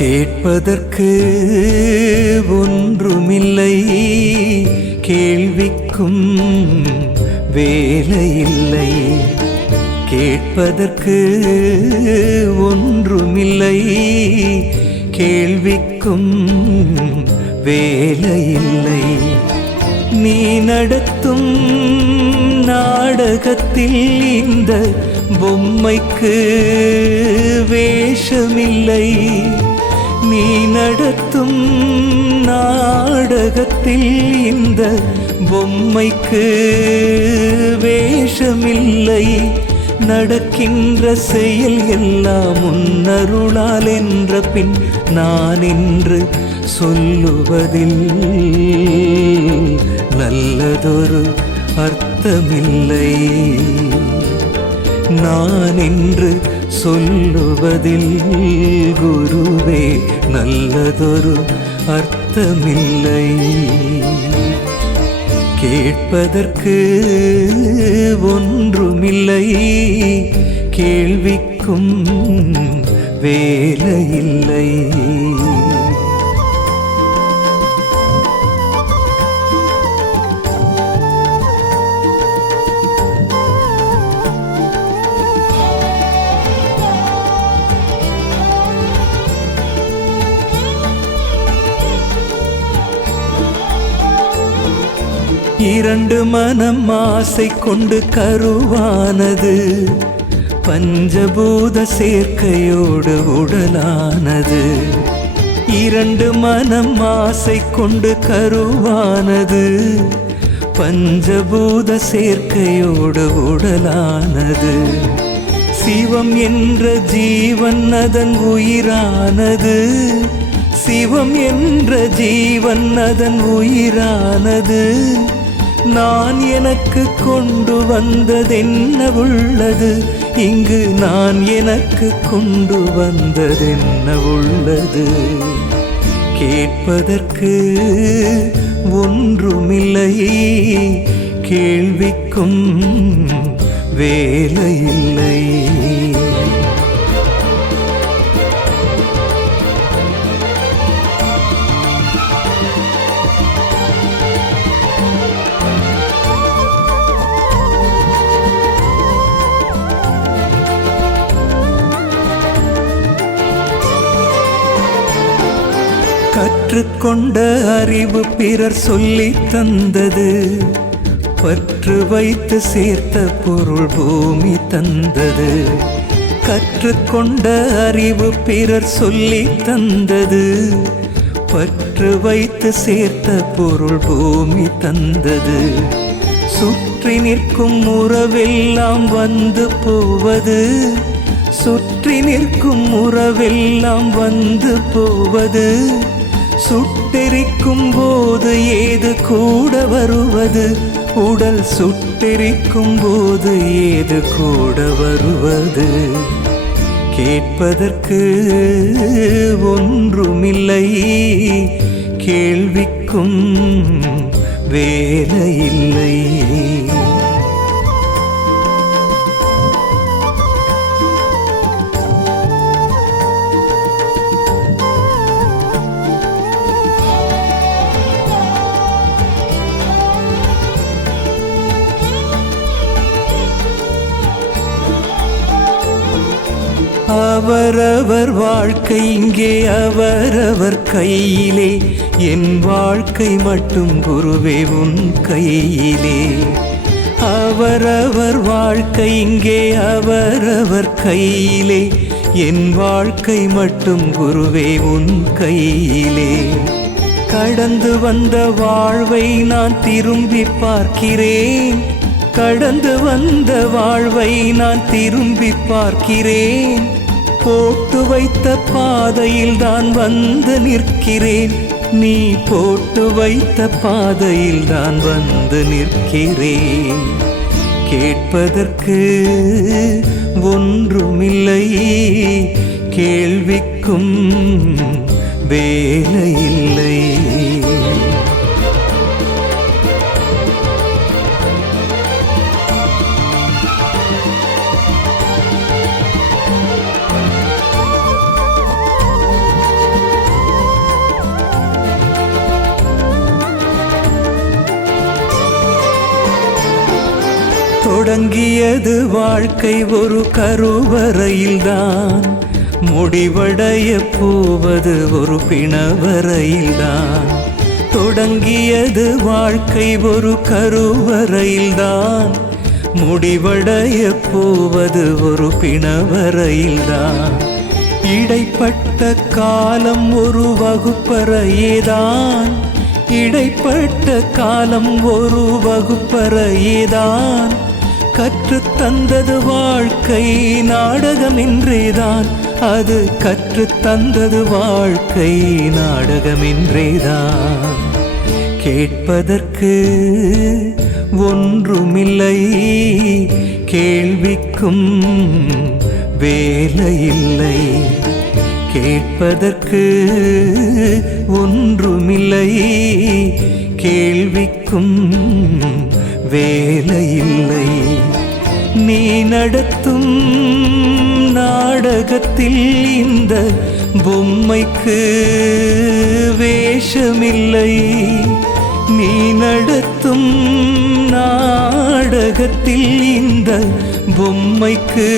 கேட்பதற்கு ஒன்றுமில்லை, கேள்விக்கும் வேலையில்லை. கேட்பதற்கு ஒன்றுமில்லை, கேள்விக்கும் வேலையில்லை. நீ நடத்தும் நாடகத்தில் இந்த பொம்மைக்கு வேஷமில்லை. நீ நடத்தும் நாடகத்தில் இந்த பொம்மைக்கு வேஷமில்லை. நடக்கின்ற செயல் எல்லாம் உன்னருளால் என்ற பின் நான் என்று சொல்லுவதில் நல்லதொரு அர்த்தமில்லை. நான் என்று சொல்லுவதில் குருவே நல்லதொரு அர்த்தமில்லை. கேட்பதற்கு ஒன்றுமில்லை, கேள்விக்கும் வேலையில்லை. இரண்டு மனம் ஆசை கொண்டு கருவானது, பஞ்சபூத சேர்க்கையோடு உடலானது. இரண்டு மனம் ஆசை கொண்டு கருவானது, பஞ்சபூத சேர்க்கையோடு உடலானது. சிவம் என்ற ஜீவன் அதன் உயிரானது, சிவம் என்ற ஜீவன் அதன் உயிரானது. நான் எனக்கு கொண்டு வந்ததென்ன உள்ளது இங்கு, நான் எனக்கு கொண்டு வந்ததென்ன உள்ளது. கேட்பதற்கு ஒன்றுமில்லை, கேள்விக்கும் வேலையில்லை. கற்றுக்கொண்ட அறிவு பிறர் சொல்லி தந்தது, பற்று வைத்து சேர்த்த பொருள் பூமி தந்தது. கற்றுக்கொண்ட அறிவு பிறர் சொல்லி தந்தது, பற்று வைத்து சேர்த்த பொருள் பூமி தந்தது. சுற்றி நிற்கும் உறவெல்லாம் வந்து போவது, சுற்றி நிற்கும் உறவெல்லாம் வந்து போவது. சுட்டெரிக்கும் போது ஏது கூட வருவது, உடல் சுட்டெரிக்கும் போது ஏது கூட வருவது. கேட்பதற்கு ஒன்றுமில்லை, கேள்விக்கும் வேலையில்லை. அவரவர் வாழ்க்கை இங்கே அவரவர் கையிலே, என் வாழ்க்கை மட்டும் குருவே உன் கையிலே. அவரவர் வாழ்க்கை இங்கே அவரவர் கையிலே, என் வாழ்க்கை மட்டும் குருவே உன் கையிலே. கடந்து வந்த வாழ்வை நான் திரும்பி பார்க்கிறேன், கடந்து வந்த வாழ்வை நான் திரும்பி பார்க்கிறேன். போட்டு வைத்த பாதையில் தான் வந்து நிற்கிறேன், நீ போட்டு வைத்த பாதையில் தான் வந்து நிற்கிறேன். கேட்பதற்கு ஒன்றுமில்லை, கேள்விக்கும் வேலையில்லை. தொடங்கியது வாழ்க்கை ஒரு கருவறையில்தான், முடிவடைய போவது ஒரு பிணவரையில்தான். தொடங்கியது வாழ்க்கை ஒரு கருவறையில்தான், முடிவடைய போவது ஒரு பிணவரையில்தான். இடைப்பட்ட காலம் ஒரு வகுப்பறையேதான், இடைப்பட்ட காலம் ஒரு வகுப்பறையேதான். கற்றுத் தந்தது வாழ்க்கை நாடகமின்றேதான், அது கற்றுத் தந்தது வாழ்க்கை நாடகமின்றேதான். கேட்பதற்கு ஒன்றுமில்லை, கேள்விக்கும் வேலையில்லை. கேட்பதற்கு ஒன்றுமில்லை, கேள்விக்கும் வேலையில்லை. நீ நடத்தும் நாடகத்தில் இந்த பொம்மைக்கு வேஷமில்லை. நீ நடத்தும் நாடகத்தில் இந்த பொம்மைக்கு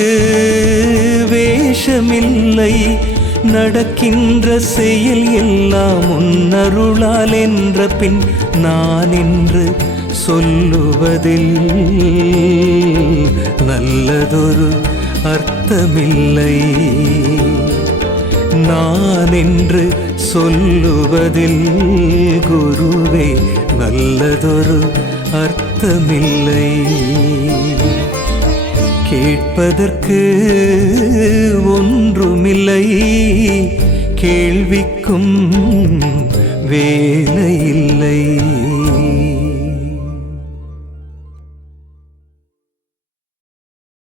வேஷமில்லை. நடக்கின்ற செயல் எல்லாம் உன்னருளால் என்ற பின் நான் என்று சொல்லுவதில் நல்லதொரு அர்த்தமில்லை. நான் என்று சொல்லுவதில் குருவே நல்லதொரு அர்த்தமில்லை. கேட்பதற்கு ஒன்றுமில்லை, கேள்விக்கும் வேலையில்லை.